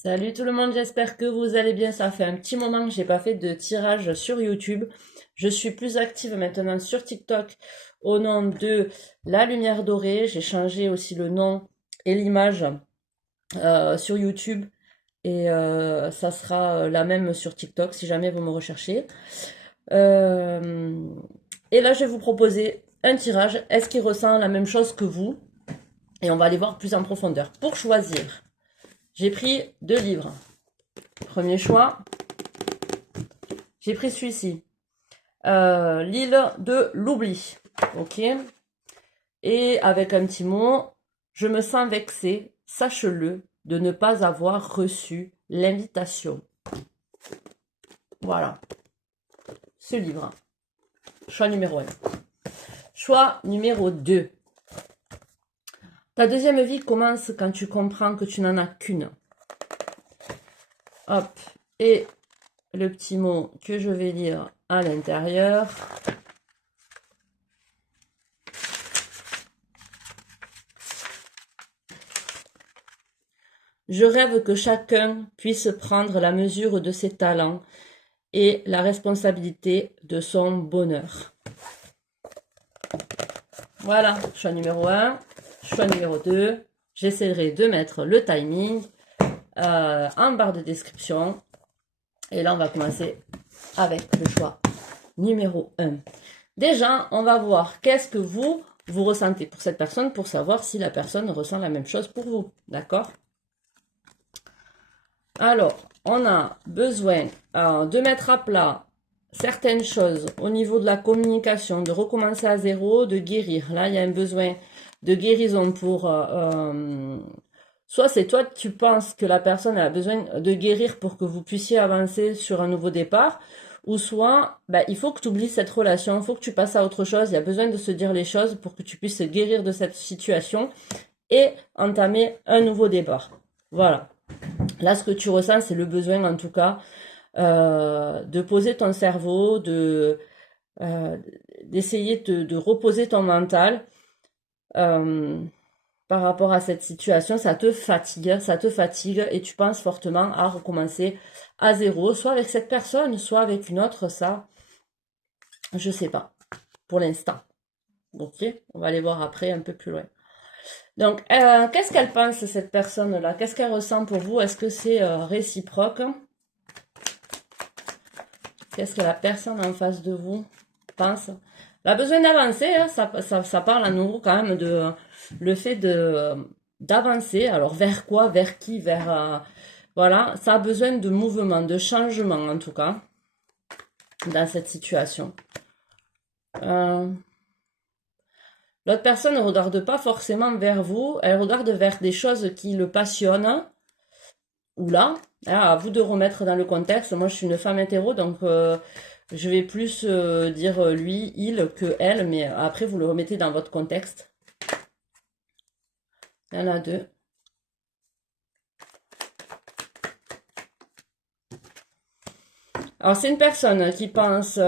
Salut tout le monde, j'espère que vous allez bien. Ça fait un petit moment que j'ai pas fait de tirage sur YouTube. Je suis plus active maintenant sur TikTok au nom de La Lumière Dorée. J'ai changé aussi le nom et l'image sur YouTube et ça sera la même sur TikTok si jamais vous me recherchez. Euh, et là, je vais vous proposer un tirage. Est-ce qu'il ressent la même chose que vous? Et on va aller voir plus en profondeur. Pour choisir, j'ai pris deux livres. Premier choix, j'ai pris celui-ci. L'île de l'oubli. Ok. Et avec un petit mot, je me sens vexée, sache-le, de ne pas avoir reçu l'invitation. Voilà. Ce livre. Choix numéro 1. Choix numéro 2. Ta deuxième vie commence quand tu comprends que tu n'en as qu'une. Hop. Et le petit mot que je vais lire à l'intérieur. Je rêve que chacun puisse prendre la mesure de ses talents et la responsabilité de son bonheur. Voilà, choix numéro 1. Choix numéro 2. J'essaierai de mettre le timing en barre de description. Et là, on va commencer avec le choix numéro 1. Déjà, on va voir qu'est-ce que vous ressentez pour cette personne pour savoir si la personne ressent la même chose pour vous. D'accord ? Alors, on a besoin de mettre à plat certaines choses au niveau de la communication, de recommencer à zéro, de guérir. Là, il y a un besoin de guérison pour... soit c'est toi, tu penses que la personne a besoin de guérir pour que vous puissiez avancer sur un nouveau départ, ou soit il faut que tu oublies cette relation, il faut que tu passes à autre chose, il y a besoin de se dire les choses pour que tu puisses guérir de cette situation et entamer un nouveau départ. Voilà. Là, ce que tu ressens, c'est le besoin, en tout cas, de poser ton cerveau, d'essayer de reposer ton mental par rapport à cette situation. Ça te fatigue et tu penses fortement à recommencer à zéro, soit avec cette personne, soit avec une autre. Ça, je sais pas, pour l'instant. Ok, on va aller voir après un peu plus loin. Donc, qu'est-ce qu'elle pense, cette personne-là? Qu'est-ce qu'elle ressent pour vous? Est-ce que c'est réciproque? Qu'est-ce que la personne en face de vous pense? Elle a besoin d'avancer, hein, ça parle à nouveau quand même de le fait d'avancer. Alors, vers quoi? Vers qui? Vers... voilà, ça a besoin de mouvement, de changement en tout cas, dans cette situation. L'autre personne ne regarde pas forcément vers vous, elle regarde vers des choses qui le passionnent, ou là, à vous de remettre dans le contexte. Moi, je suis une femme hétéro, donc je vais plus dire lui, il que elle, mais après, vous le remettez dans votre contexte. Il y en a deux. Alors, c'est une personne qui pense qu'il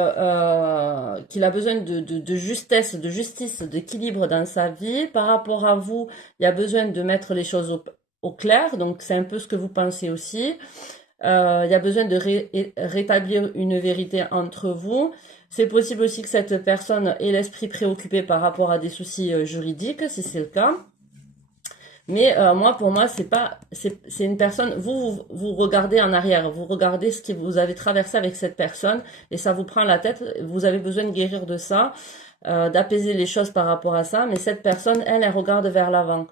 a besoin de justesse, de justice, d'équilibre dans sa vie. Par rapport à vous, il y a besoin de mettre les choses au clair. Donc, c'est un peu ce que vous pensez aussi. Il y a besoin de rétablir une vérité entre vous. C'est possible aussi que cette personne ait l'esprit préoccupé par rapport à des soucis juridiques, si c'est le cas. Mais moi, pour moi, c'est une personne. Vous regardez en arrière, vous regardez ce que vous avez traversé avec cette personne, et ça vous prend la tête. Vous avez besoin de guérir de ça, d'apaiser les choses par rapport à ça. Mais cette personne, elle regarde vers l'avant.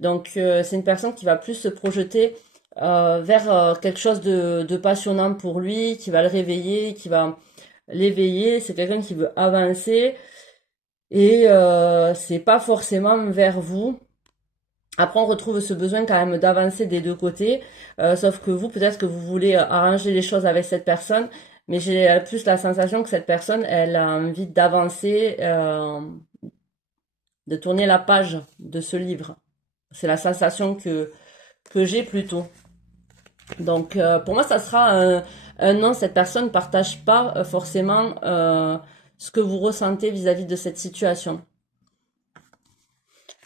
Donc, c'est une personne qui va plus se projeter vers quelque chose de passionnant pour lui, qui va le réveiller, qui va l'éveiller. C'est quelqu'un qui veut avancer, et c'est pas forcément vers vous. Après, on retrouve ce besoin quand même d'avancer des deux côtés, sauf que vous, peut-être que vous voulez arranger les choses avec cette personne, mais j'ai plus la sensation que cette personne, elle a envie d'avancer, de tourner la page de ce livre. C'est la sensation que j'ai plutôt. Donc, pour moi, ça sera un non. Cette personne ne partage pas forcément ce que vous ressentez vis-à-vis de cette situation.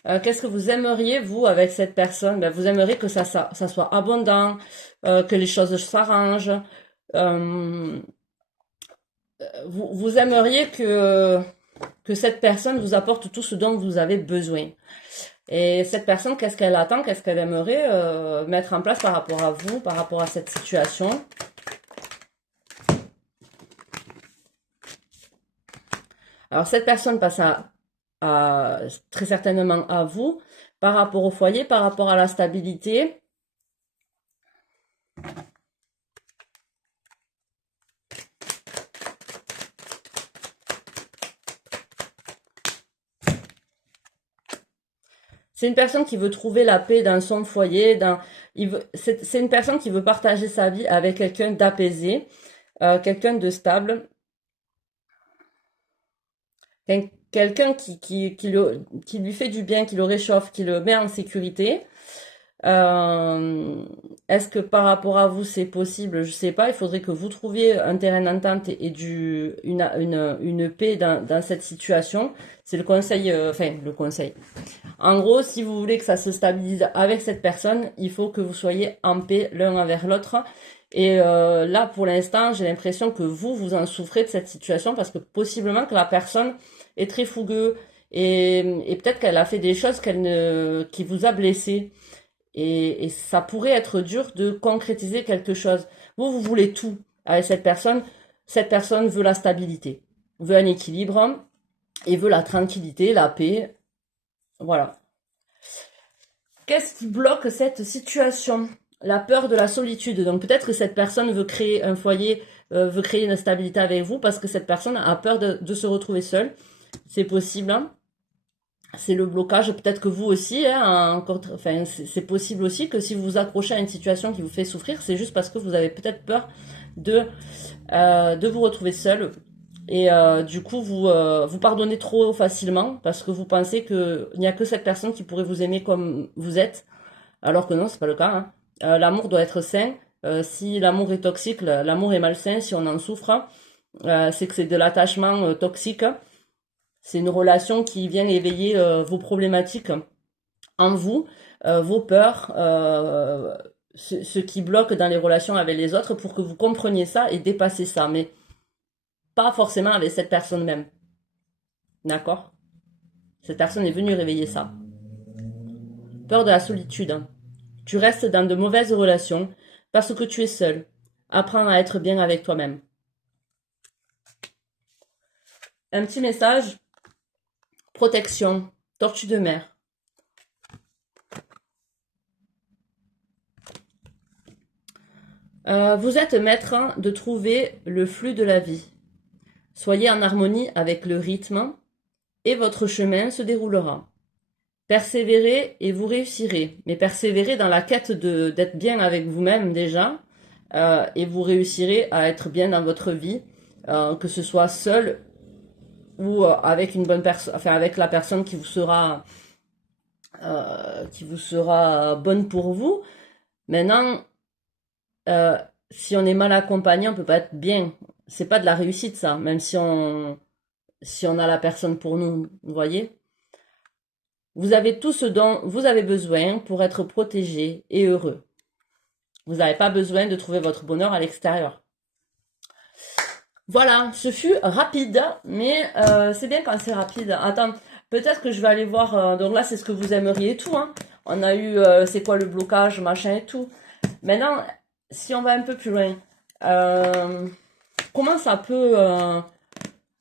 Qu'est-ce que vous aimeriez, vous, avec cette personne? Ben, vous aimeriez que ça soit abondant, que les choses s'arrangent. Euh, vous aimeriez que cette personne vous apporte tout ce dont vous avez besoin. Et cette personne, qu'est-ce qu'elle attend? Qu'est-ce qu'elle aimerait mettre en place par rapport à vous, par rapport à cette situation? Alors, cette personne passe très certainement à vous, par rapport au foyer, par rapport à la stabilité. C'est une personne qui veut trouver la paix dans son foyer. C'est une personne qui veut partager sa vie avec quelqu'un d'apaisé, quelqu'un de stable, quelqu'un qui lui fait du bien, qui le réchauffe, qui le met en sécurité. Est-ce que par rapport à vous c'est possible? Je sais pas. Il faudrait que vous trouviez un terrain d'entente et une paix dans cette situation. C'est le conseil, enfin le conseil. En gros, si vous voulez que ça se stabilise avec cette personne, il faut que vous soyez en paix l'un envers l'autre. Et là, pour l'instant, j'ai l'impression que vous en souffrez de cette situation parce que possiblement que la personne est très fougueux et peut-être qu'elle a fait des choses qui vous a blessé. Et ça pourrait être dur de concrétiser quelque chose. Vous voulez tout avec cette personne. Cette personne veut la stabilité, veut un équilibre et veut la tranquillité, la paix. Voilà. Qu'est-ce qui bloque cette situation? La peur de la solitude. Donc peut-être que cette personne veut créer un foyer, veut créer une stabilité avec vous parce que cette personne a peur de se retrouver seule. C'est possible, hein. C'est le blocage. Peut-être que vous aussi, hein, enfin, c'est possible aussi que si vous vous accrochez à une situation qui vous fait souffrir, c'est juste parce que vous avez peut-être peur de vous retrouver seul. Et du coup, vous pardonnez trop facilement parce que vous pensez qu'il n'y a que cette personne qui pourrait vous aimer comme vous êtes, alors que non, c'est pas le cas, hein. L'amour doit être sain. Si l'amour est toxique, l'amour est malsain. Si on en souffre, c'est que c'est de l'attachement toxique. C'est une relation qui vient éveiller vos problématiques en vous, vos peurs, ce qui bloque dans les relations avec les autres pour que vous compreniez ça et dépassez ça. Mais pas forcément avec cette personne même. D'accord? Cette personne est venue réveiller ça. Peur de la solitude, hein. Tu restes dans de mauvaises relations parce que tu es seul. Apprends à être bien avec toi-même. Un petit message. Protection. Tortue de mer. Vous êtes maître de trouver le flux de la vie. Soyez en harmonie avec le rythme et votre chemin se déroulera. Persévérez et vous réussirez. Mais persévérez dans la quête d'être bien avec vous-même déjà. Et vous réussirez à être bien dans votre vie. Que ce soit seul ou avec une bonne personne, enfin avec la personne qui vous sera bonne pour vous. Maintenant, si on est mal accompagné, on peut pas être bien. C'est pas de la réussite ça, même si on a la personne pour nous, vous voyez. Vous avez tout ce dont vous avez besoin pour être protégé et heureux. Vous n'avez pas besoin de trouver votre bonheur à l'extérieur. Voilà, ce fut rapide, mais c'est bien quand c'est rapide. Attends, peut-être que je vais aller voir. Donc là, c'est ce que vous aimeriez et tout, hein. On a eu c'est quoi le blocage, machin et tout. Maintenant, si on va un peu plus loin, comment ça peut,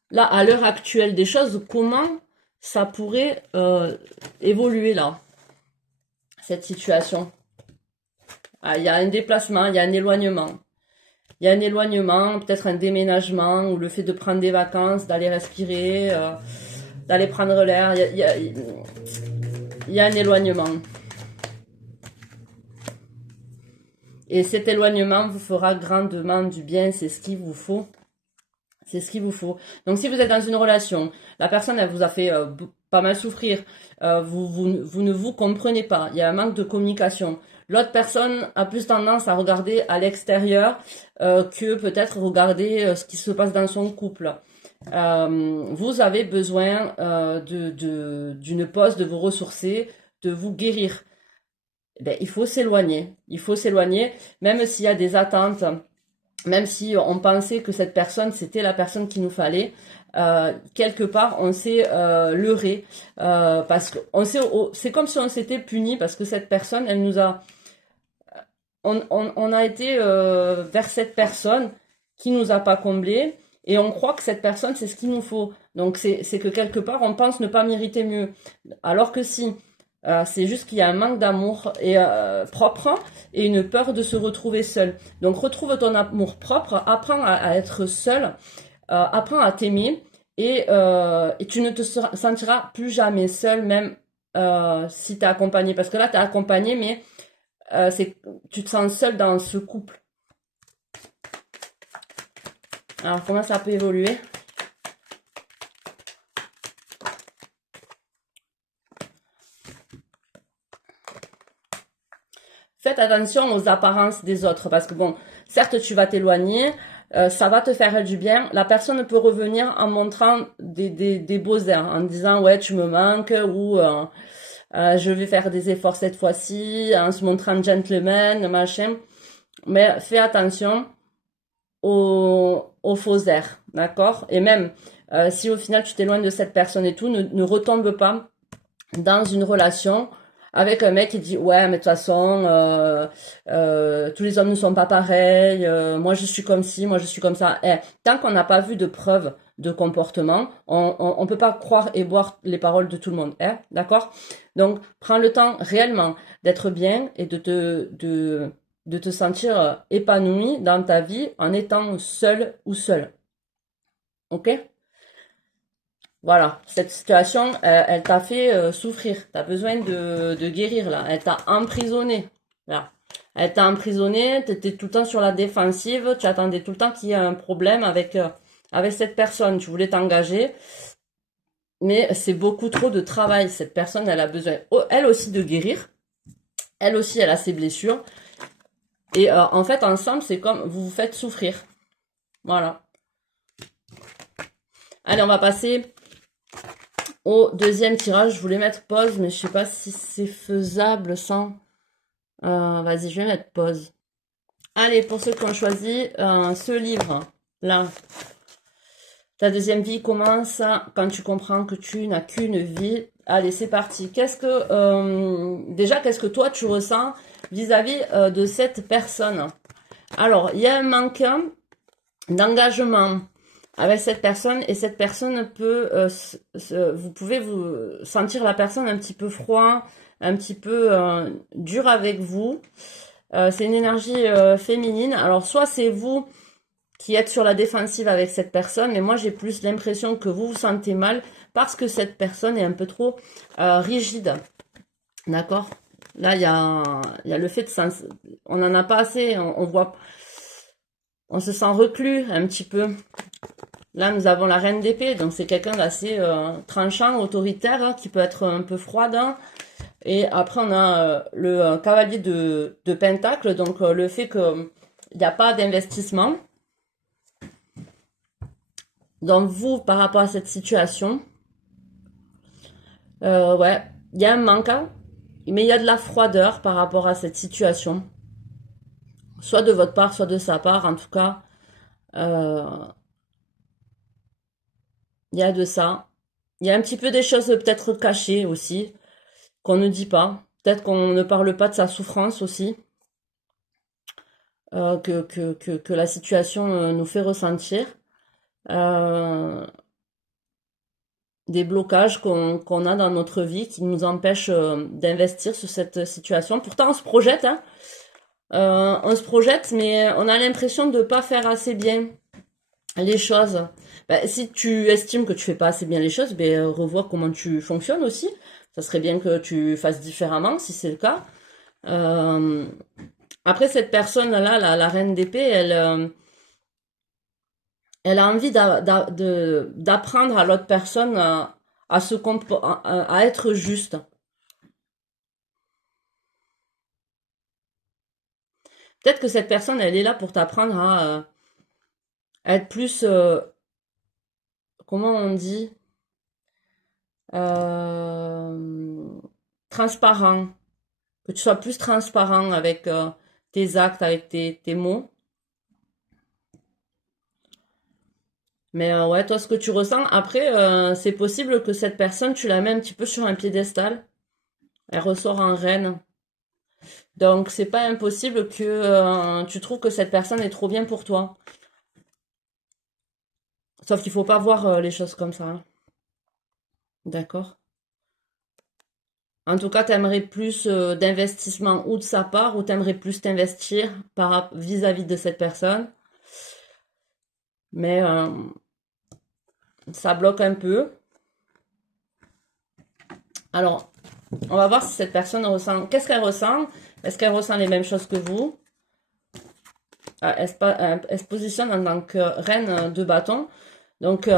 là, à l'heure actuelle des choses, comment ça pourrait évoluer là, cette situation? Ah, il y a un déplacement, il y a un éloignement. Il y a un éloignement, peut-être un déménagement, ou le fait de prendre des vacances, d'aller respirer, d'aller prendre l'air. Il y a un éloignement. Et cet éloignement vous fera grandement du bien, c'est ce qu'il vous faut. C'est ce qu'il vous faut. Donc si vous êtes dans une relation, la personne elle vous a fait pas mal souffrir, vous ne vous comprenez pas, il y a un manque de communication. L'autre personne a plus tendance à regarder à l'extérieur que peut-être regarder ce qui se passe dans son couple. vous avez besoin d'une pause, de vous ressourcer, de vous guérir. Eh ben, il faut s'éloigner. Il faut s'éloigner, même s'il y a des attentes, même si on pensait que cette personne, c'était la personne qu'il nous fallait. Quelque part, on s'est leurré parce que c'est comme si on s'était puni parce que cette personne, elle nous a, on a été vers cette personne qui nous a pas comblé et on croit que cette personne, c'est ce qu'il nous faut. Donc c'est que quelque part, on pense ne pas mériter mieux, alors que si. C'est juste qu'il y a un manque d'amour et propre et une peur de se retrouver seul. Donc retrouve ton amour propre, apprends à être seul, apprends à t'aimer et tu ne te sentiras plus jamais seul, même si tu es accompagné. Parce que là, tu es accompagné, mais tu te sens seul dans ce couple. Alors comment ça peut évoluer? Faites attention aux apparences des autres parce que bon, certes tu vas t'éloigner, ça va te faire du bien. La personne peut revenir en montrant des beaux airs, en disant ouais tu me manques ou je vais faire des efforts cette fois-ci, en se montrant gentleman, machin. Mais fais attention aux faux airs, d'accord? Et même si au final tu t'éloignes de cette personne et tout, ne retombe pas dans une relation avec un mec qui dit ouais mais de toute façon tous les hommes ne sont pas pareils, moi je suis comme ci, moi je suis comme ça. Tant qu'on n'a pas vu de preuves de comportement, on peut pas croire et boire les paroles de tout le monde, d'accord? Donc prends le temps réellement d'être bien et de te sentir épanoui dans ta vie en étant seul ou seul, ok? Voilà, cette situation, elle t'a fait souffrir. T'as besoin de guérir là. Elle t'a emprisonné. Là. Elle t'a emprisonné. T'étais tout le temps sur la défensive. Tu attendais tout le temps qu'il y ait un problème avec cette personne. Tu voulais t'engager, mais c'est beaucoup trop de travail. Cette personne, elle a besoin, elle aussi, de guérir. Elle aussi, elle a ses blessures. Et en fait, ensemble, c'est comme vous vous faites souffrir. Voilà. Allez, on va passer au deuxième tirage. Je voulais mettre pause, mais je sais pas si c'est faisable sans. Vas-y, je vais mettre pause. Allez, pour ceux qui ont choisi ce livre, là, ta deuxième vie commence quand tu comprends que tu n'as qu'une vie. Allez, c'est parti. Déjà, qu'est-ce que toi tu ressens vis-à-vis de cette personne? Alors, il y a un manque d'engagement avec cette personne et cette personne peut, vous pouvez vous sentir la personne un petit peu froid, un petit peu dur avec vous. C'est une énergie féminine. Alors soit c'est vous qui êtes sur la défensive avec cette personne, mais moi j'ai plus l'impression que vous vous sentez mal parce que cette personne est un peu trop rigide. D'accord? Là, il y a le fait de on n'en a pas assez, on voit, on se sent reclus un petit peu. Là, nous avons la reine d'épée, donc c'est quelqu'un d'assez tranchant, autoritaire, hein, qui peut être un peu froide. Hein. Et après, on a le cavalier de pentacle, donc le fait qu'il n'y a pas d'investissement. Donc vous, par rapport à cette situation, ouais, il y a un manque, hein, mais il y a de la froideur par rapport à cette situation. Soit de votre part, soit de sa part, en tout cas, euh, il y a de ça. Il y a un petit peu des choses peut-être cachées aussi, qu'on ne dit pas. Peut-être qu'on ne parle pas de sa souffrance aussi, que la situation nous fait ressentir. Euh, des blocages qu'on a dans notre vie qui nous empêchent d'investir sur cette situation. Pourtant, on se projette, hein. On se projette, mais on a l'impression de ne pas faire assez bien les choses. Ben, si tu estimes que tu fais pas assez bien les choses, ben, revois comment tu fonctionnes aussi. Ça serait bien que tu fasses différemment, si c'est le cas. Euh, Après, cette personne-là, la reine d'épée, elle a envie d'apprendre à l'autre personne à être juste. Peut-être que cette personne, elle est là pour t'apprendre à être plus comment on dit, euh, transparent, que tu sois plus transparent avec tes actes, avec tes mots. Mais ouais, toi, ce que tu ressens, après, c'est possible que cette personne, tu la mets un petit peu sur un piédestal. Elle ressort en reine. Donc, c'est pas impossible que tu trouves que cette personne est trop bien pour toi. Sauf qu'il faut pas voir les choses comme ça, hein. D'accord? En tout cas, t'aimerais plus d'investissement ou de sa part, ou t'aimerais plus t'investir vis-à-vis de cette personne. Mais ça bloque un peu. Alors, on va voir si cette personne ressent. Qu'est-ce qu'elle ressent? Est-ce qu'elle ressent les mêmes choses que vous? Elle se positionne en tant que reine de bâton. Donc,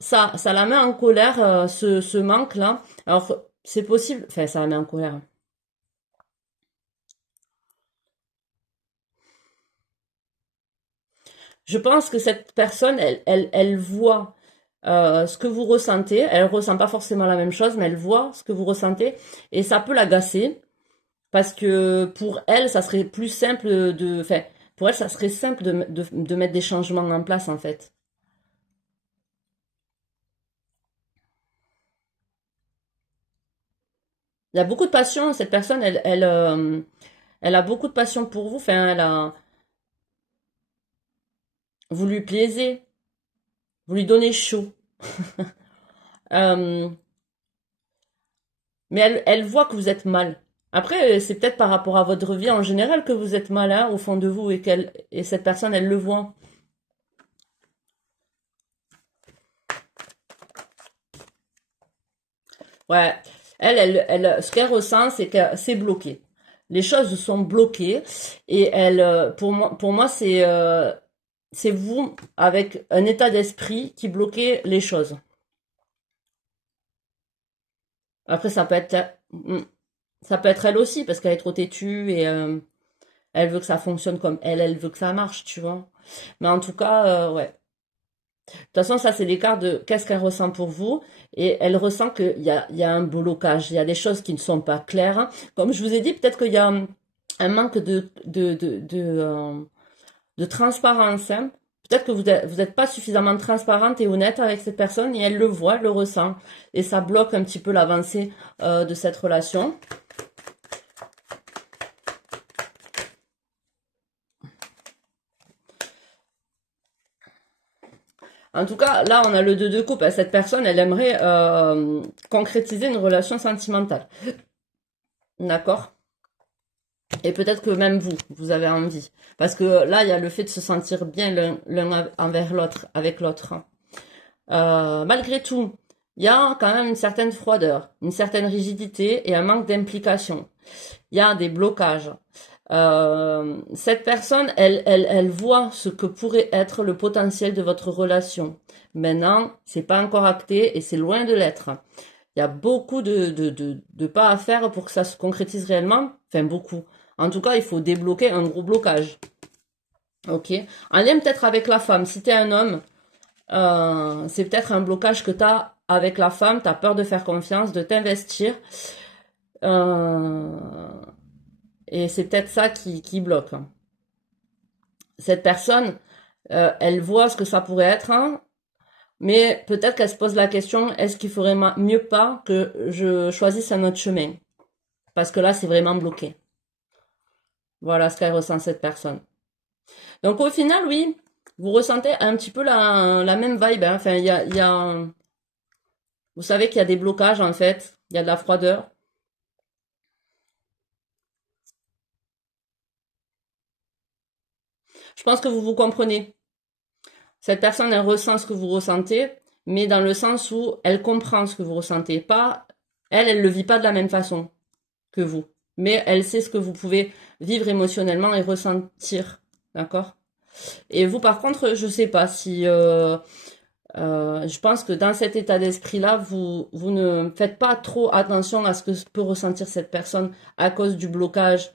ça la met en colère, ce manque-là. Alors, c'est possible. Enfin, ça la met en colère. Je pense que cette personne, elle voit ce que vous ressentez. Elle ressent pas forcément la même chose, mais elle voit ce que vous ressentez. Et ça peut l'agacer. Parce que pour elle, ça serait plus simple de. Enfin, pour elle, ça serait simple de mettre des changements en place, en fait. Il y a beaucoup de passion. Cette personne, elle a beaucoup de passion pour vous. Enfin, vous lui plaisez. Vous lui donnez chaud. Euh, mais elle voit que vous êtes mal. Après, c'est peut-être par rapport à votre vie en général que vous êtes mal, hein, au fond de vous, et cette personne, elle le voit. Ouais. Ce qu'elle ressent, c'est que c'est bloqué. Les choses sont bloquées et pour moi, c'est vous avec un état d'esprit qui bloquait les choses. Après, ça peut être elle aussi parce qu'elle est trop têtue et elle veut que ça fonctionne comme elle veut que ça marche, tu vois. Mais en tout cas, ouais. De toute façon, ça, c'est l'écart de qu'est-ce qu'elle ressent pour vous. Et elle ressent qu'il y a un blocage, il y a des choses qui ne sont pas claires. Comme je vous ai dit, peut-être qu'il y a un manque de transparence, hein. Peut-être que vous êtes pas suffisamment transparente et honnête avec cette personne et elle le voit, elle le ressent. Et ça bloque un petit peu l'avancée de cette relation. En tout cas, là, on a le 2 de coupe. Cette personne, elle aimerait concrétiser une relation sentimentale. D'accord? Et peut-être que même vous avez envie. Parce que là, il y a le fait de se sentir bien l'un envers l'autre, avec l'autre. Malgré tout, il y a quand même une certaine froideur, une certaine rigidité et un manque d'implication. Il y a des blocages. Cette personne, elle voit ce que pourrait être le potentiel de votre relation. Maintenant, c'est pas encore acté et c'est loin de l'être. Il y a beaucoup de pas à faire pour que ça se concrétise réellement. Enfin, beaucoup. En tout cas, il faut débloquer un gros blocage. Ok. En lien peut-être avec la femme. Si t'es un homme, c'est peut-être un blocage que t'as avec la femme. T'as peur de faire confiance, de t'investir. Euh, et c'est peut-être ça qui bloque. Cette personne, elle voit ce que ça pourrait être, hein, mais peut-être qu'elle se pose la question, est-ce qu'il faudrait mieux pas que je choisisse un autre chemin? Parce que là, c'est vraiment bloqué. Voilà ce qu'elle ressent cette personne. Donc au final, oui, vous ressentez un petit peu la même vibe, hein. Enfin, vous savez qu'il y a des blocages en fait, il y a de la froideur. Je pense que vous vous comprenez. Cette personne, elle ressent ce que vous ressentez, mais dans le sens où elle comprend ce que vous ressentez. Pas, elle le vit pas de la même façon que vous. Mais elle sait ce que vous pouvez vivre émotionnellement et ressentir. D'accord? Et vous, par contre, je sais pas si... je pense que dans cet état d'esprit-là, vous ne faites pas trop attention à ce que peut ressentir cette personne à cause du blocage.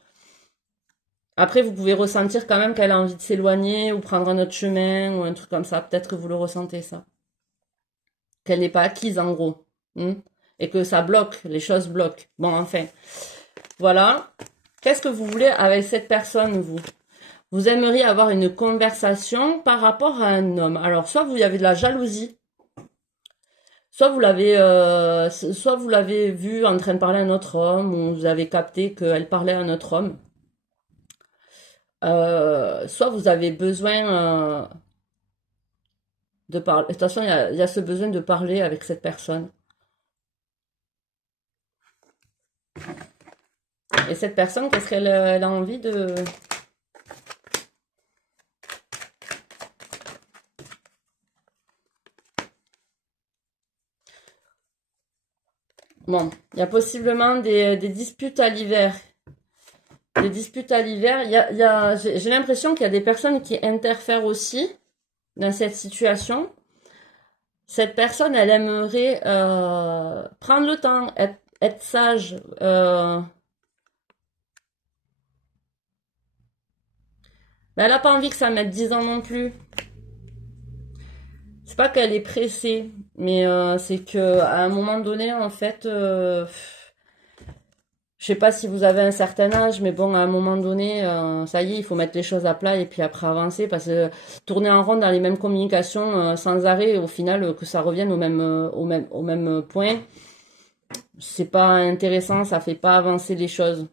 Après, vous pouvez ressentir quand même qu'elle a envie de s'éloigner ou prendre un autre chemin ou un truc comme ça. Peut-être que vous le ressentez, ça. qu'elle n'est pas acquise en gros. Et que ça bloque, les choses bloquent. Bon, enfin, voilà. Qu'est-ce que vous voulez avec cette personne, vous? Vous aimeriez avoir une conversation par rapport à un homme. Alors, soit vous y avez de la jalousie, soit vous l'avez vu en train de parler à un autre homme, ou vous avez capté qu'elle parlait à un autre homme. Soit vous avez besoin de parler. De toute façon, il y a ce besoin de parler avec cette personne. Et cette personne, qu'est-ce qu'elle elle a envie de... Bon, il y a possiblement des disputes à l'hiver. Des disputes à l'hiver. J'ai l'impression qu'il y a des personnes qui interfèrent aussi dans cette situation. Cette personne, elle aimerait prendre le temps, être sage. Mais elle n'a pas envie que ça mette 10 ans non plus. C'est pas qu'elle est pressée, mais c'est que à un moment donné, en fait, je sais pas si vous avez un certain âge, mais bon, à un moment donné, ça y est, il faut mettre les choses à plat et puis après avancer, parce que tourner en rond dans les mêmes communications sans arrêt, au final, que ça revienne au même point, c'est pas intéressant, ça fait pas avancer les choses.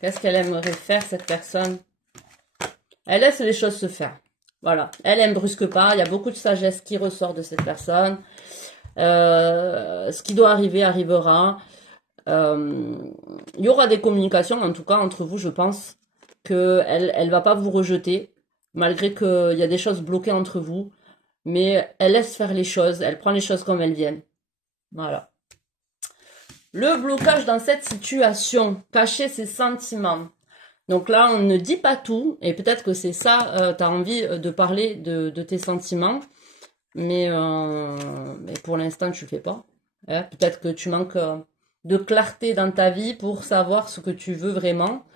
Qu'est-ce qu'elle aimerait faire, cette personne? Elle laisse les choses se faire. Voilà. Elle brusque pas. Il y a beaucoup de sagesse qui ressort de cette personne. Ce qui doit arriver arrivera. Il y aura des communications, en tout cas, entre vous, je pense, elle va pas vous rejeter, malgré qu'il y a des choses bloquées entre vous. Mais elle laisse faire les choses. Elle prend les choses comme elles viennent. Voilà. Le blocage dans cette situation. Cacher ses sentiments. Donc là, on ne dit pas tout, et peut-être que c'est ça, tu as envie de parler de tes sentiments, mais pour l'instant, tu le fais pas. Hein. Peut-être que tu manques de clarté dans ta vie pour savoir ce que tu veux vraiment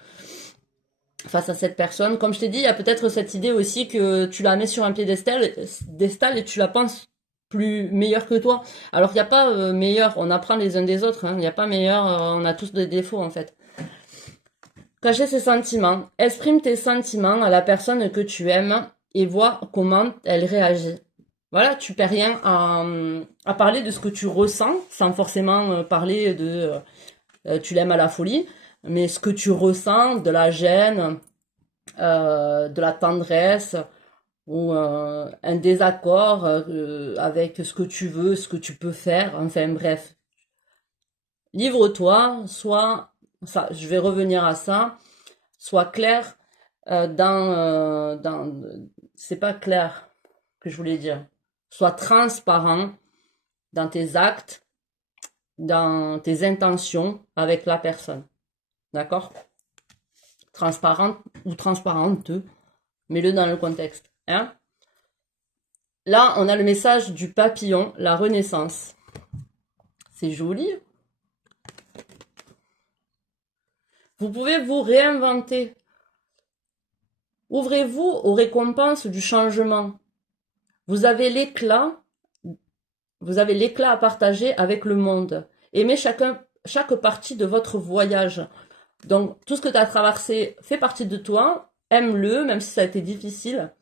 face à cette personne. Comme je t'ai dit, il y a peut-être cette idée aussi que tu la mets sur un piédestal et tu la penses plus meilleure que toi. Alors qu'il n'y a pas meilleur, on apprend les uns des autres, hein. Il n'y a pas meilleur, on a tous des défauts en fait. Cacher ses sentiments. Exprime tes sentiments à la personne que tu aimes et vois comment elle réagit. Voilà, tu perds rien à parler de ce que tu ressens, sans forcément parler de tu l'aimes à la folie, mais ce que tu ressens, de la gêne, de la tendresse, ou un désaccord avec ce que tu veux, ce que tu peux faire, enfin bref. Livre-toi, soit... Ça, je vais revenir à ça. Sois clair c'est pas clair que je voulais dire. Sois transparent dans tes actes, dans tes intentions avec la personne. D'accord? Transparente ou transparente, mets-le dans le contexte. Hein? Là, on a le message du papillon, la renaissance. C'est joli. Vous pouvez vous réinventer. Ouvrez-vous aux récompenses du changement. Vous avez l'éclat à partager avec le monde. Aimez chaque partie de votre voyage. Donc, tout ce que tu as traversé fait partie de toi. Aime-le, même si ça a été difficile.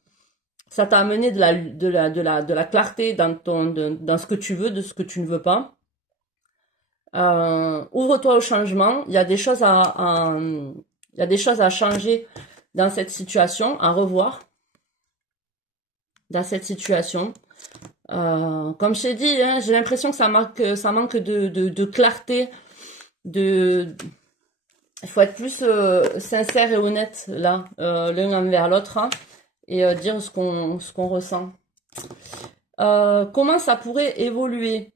Ça t'a amené de la clarté dans ce que tu veux, de ce que tu ne veux pas. Ouvre-toi au changement. Il y a des choses à changer dans cette situation, à revoir dans cette situation. Comme je t'ai dit, hein, j'ai l'impression que ça manque de clarté. Il faut être plus sincère et honnête là, l'un envers l'autre, hein, et dire ce qu'on ressent. Comment ça pourrait évoluer?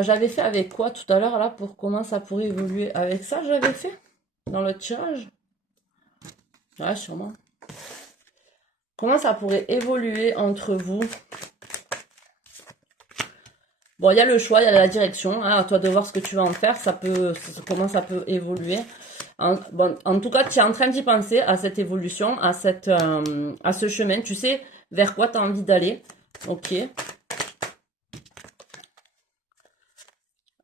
J'avais fait avec quoi tout à l'heure là pour comment ça pourrait évoluer? Avec ça, j'avais fait dans le tirage. Ouais, sûrement. Comment ça pourrait évoluer entre vous? Bon, il y a le choix, il y a la direction. Hein, à toi de voir ce que tu vas en faire. Comment ça peut évoluer. En tout cas, tu es en train d'y penser à cette évolution, à ce chemin. Tu sais vers quoi tu as envie d'aller. Ok.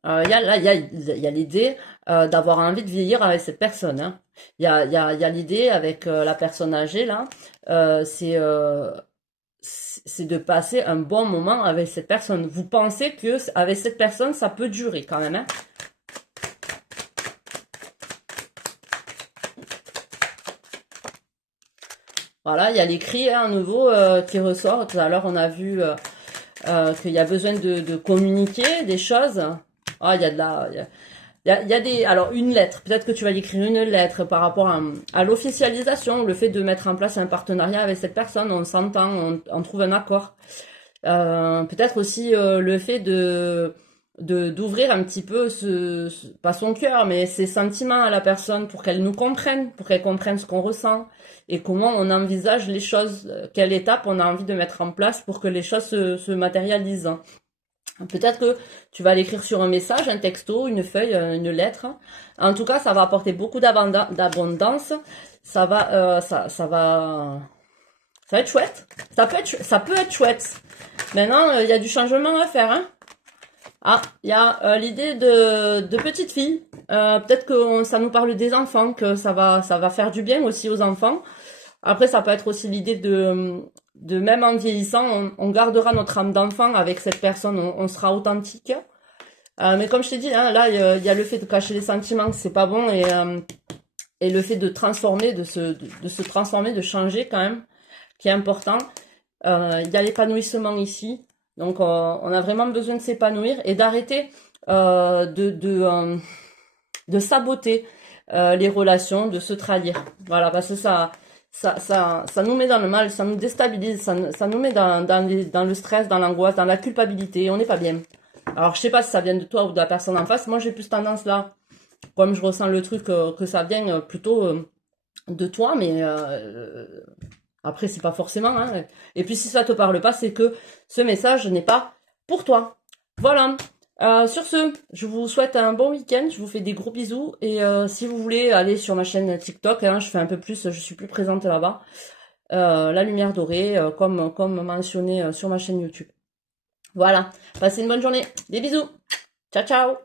Il y a l'idée d'avoir envie de vieillir avec cette personne. Hein. Il y a l'idée avec la personne âgée, là. C'est de passer un bon moment avec cette personne. Vous pensez que avec cette personne, ça peut durer quand même. Hein. Voilà, il y a l'écrit à nouveau qui ressort. Tout à l'heure, on a vu qu'il y a besoin de communiquer des choses. Ah, il y a de la... il y a des... Alors, une lettre. Peut-être que tu vas écrire une lettre par rapport à l'officialisation, le fait de mettre en place un partenariat avec cette personne. On s'entend, on trouve un accord. Peut-être aussi le fait d'ouvrir un petit peu pas son cœur, mais ses sentiments à la personne pour qu'elle nous comprenne, pour qu'elle comprenne ce qu'on ressent et comment on envisage les choses, quelle étape on a envie de mettre en place pour que les choses se matérialisent. Peut-être que tu vas l'écrire sur un message, un texto, une feuille, une lettre. En tout cas, ça va apporter beaucoup d'abondance. Ça va être chouette. Ça peut être chouette. Maintenant, il y a du changement à faire. Hein. Ah, il y a l'idée de petite fille. Peut-être que ça nous parle des enfants, que ça va faire du bien aussi aux enfants. Après, ça peut être aussi l'idée de même en vieillissant, on gardera notre âme d'enfant avec cette personne, on sera authentique. Mais comme je t'ai dit, hein, là, il y a le fait de cacher les sentiments, que c'est pas bon, et le fait de transformer, de se transformer, de changer quand même, qui est important. Il y a l'épanouissement ici. Donc, on a vraiment besoin de s'épanouir et d'arrêter de saboter les relations, de se trahir. Voilà, parce que ça nous met dans le mal, ça nous déstabilise, ça nous met dans le stress, dans l'angoisse, dans la culpabilité. On n'est pas bien. Alors, je sais pas si ça vient de toi ou de la personne en face. Moi, j'ai plus tendance là, comme je ressens le truc, que ça vient plutôt de toi, mais après, c'est pas forcément. Hein. Et puis, si ça te parle pas, c'est que ce message n'est pas pour toi. Voilà. Sur ce, je vous souhaite un bon week-end. Je vous fais des gros bisous. Et si vous voulez aller sur ma chaîne TikTok, hein, je fais un peu plus, je suis plus présente là-bas. La lumière dorée, comme mentionné sur ma chaîne YouTube. Voilà. Passez une bonne journée. Des bisous. Ciao, ciao.